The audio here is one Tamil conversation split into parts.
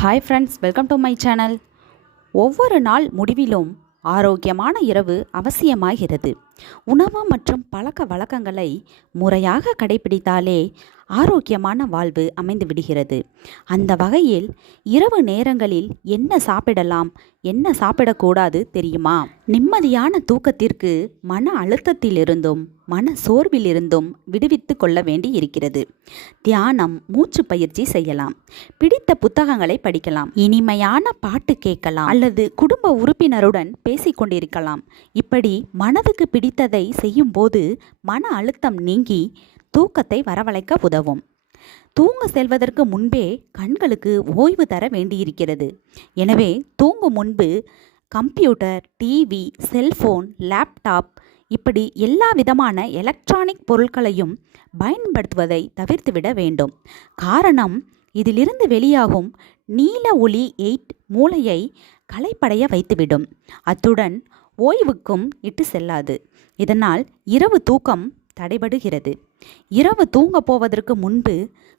Hi friends welcome to my channel ஒவ்வொரு நாள் முடிவிலும் ஆரோக்கியமான இரவு அவசியமாகிறது. உணவு மற்றும் பழக்க வழக்கங்களை முறையாக கடைபிடித்தாலே ஆரோக்கியமான வாழ்வு அமைந்து விடுகிறது. அந்த வகையில் இரவு நேரங்களில் என்ன சாப்பிடலாம் என்ன சாப்பிடக்கூடாது தெரியுமா? நிம்மதியான தூக்கத்திற்கு மன அழுத்தத்திலிருந்தும் மன சோர்விலிருந்தும் விடுவித்து கொள்ள வேண்டி இருக்கிறது. தியானம் மூச்சு பயிற்சி செய்யலாம். பிடித்த புத்தகங்களை படிக்கலாம். இனிமையான பாட்டு கேட்கலாம். அல்லது குடும்ப உறுப்பினருடன் பேசிக்கொண்டிருக்கலாம் இப்படி மனதுக்கு பிடித்ததை செய்யும்போது மன அழுத்தம் நீங்கி தூக்கத்தை வரவழைக்க உதவும். தூங்க செல்வதற்கு முன்பே கண்களுக்கு ஓய்வு தர வேண்டியிருக்கிறது. எனவே தூங்கும் முன்பு கம்ப்யூட்டர் டிவி செல்போன் லேப்டாப் இப்படி எல்லா விதமான எலக்ட்ரானிக் பொருட்களையும் பயன்படுத்துவதை தவிர்த்துவிட வேண்டும். காரணம் இதிலிருந்து வெளியாகும் நீல ஒளி எயிட் மூளையை களைப்படைய வைத்துவிடும். அத்துடன் ஓய்வுக்கும் இட்டு செல்லாது. இதனால் இரவு தூக்கம் தடைபடுகிறது. இரவு தூங்க போவதற்கு முன்பு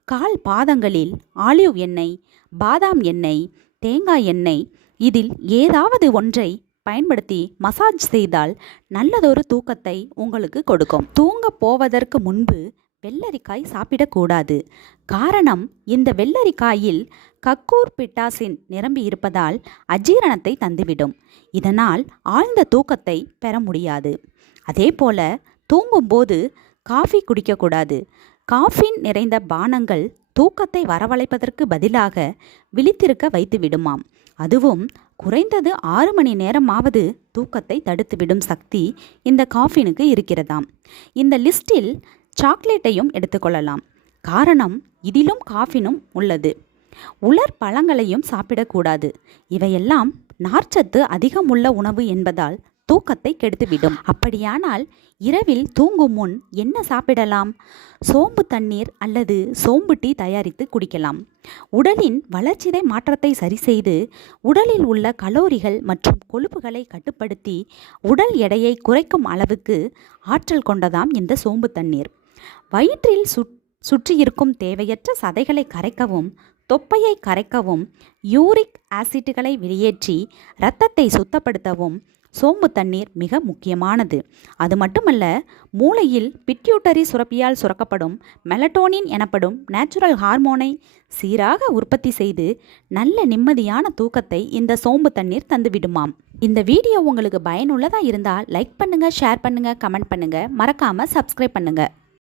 கால் பாதங்களில் ஆலிவ் எண்ணெய் பாதாம் எண்ணெய் தேங்காய் எண்ணெய் இதில் ஏதாவது ஒன்றை பயன்படுத்தி மசாஜ் செய்தால் நல்லதொரு தூக்கத்தை உங்களுக்கு கொடுக்கும். தூங்க போவதற்கு முன்பு வெள்ளரிக்காய் சாப்பிடக்கூடாது. காரணம் இந்த வெள்ளரிக்காயில் கக்கூர் பிட்டாசின் நிரம்பி இருப்பதால் அஜீரணத்தை தந்துவிடும். இதனால் ஆழ்ந்த தூக்கத்தை பெற முடியாது. அதேபோல தூங்கும்போது காஃபி குடிக்கக்கூடாது. காஃபின் நிறைந்த பானங்கள் தூக்கத்தை வரவழைப்பதற்கு பதிலாக விழித்திருக்க வைத்து விடுமாம் அதுவும் குறைந்தது ஆறு மணி நேரமாவது தூக்கத்தை தடுத்துவிடும் சக்தி இந்த காஃபினுக்கு இருக்கிறதாம். இந்த லிஸ்டில் சாக்லேட்டையும் எடுத்துக்கொள்ளலாம். காரணம் இதிலும் காஃபினும் உள்ளது. உலர் பழங்களையும் சாப்பிடக்கூடாது. இவையெல்லாம் நார்ச்சத்து அதிகம் உள்ள உணவு என்பதால் தூக்கத்தை கெடுத்துவிடும். அப்படியானால் இரவில் தூங்கும் முன் என்ன சாப்பிடலாம்? சோம்பு தண்ணீர் அல்லது சோம்பு டீ தயாரித்து குடிக்கலாம். உடலின் வளர்ச்சிதை மாற்றத்தை சரிசெய்து உடலில் உள்ள கலோரிகள் மற்றும் கொழுப்புகளை கட்டுப்படுத்தி உடல் எடையை குறைக்கும் அளவுக்கு ஆற்றல் கொண்டதாம் இந்த சோம்பு தண்ணீர். வயிற்றில் சுட் சுற்றியிருக்கும் தேவையற்ற சதைகளை கரைக்கவும் தொப்பையை கரைக்கவும் யூரிக் ஆசிட்டுகளை வெளியேற்றி இரத்தத்தை சுத்தப்படுத்தவும் சோம்பு தண்ணீர் மிக முக்கியமானது. அது மட்டுமல்ல மூளையில் பிட்யூட்டரி சுரப்பியால் சுரக்கப்படும் மெலட்டோனின் எனப்படும் நேச்சுரல் ஹார்மோனை சீராக உற்பத்தி செய்து நல்ல நிம்மதியான தூக்கத்தை இந்த சோம்பு தண்ணீர் தந்துவிடுமாம். இந்த வீடியோ உங்களுக்கு பயனுள்ளதாக இருந்தால் லைக் பண்ணுங்கள் ஷேர் பண்ணுங்கள் கமெண்ட் பண்ணுங்கள் மறக்காமல் சப்ஸ்கிரைப் பண்ணுங்கள்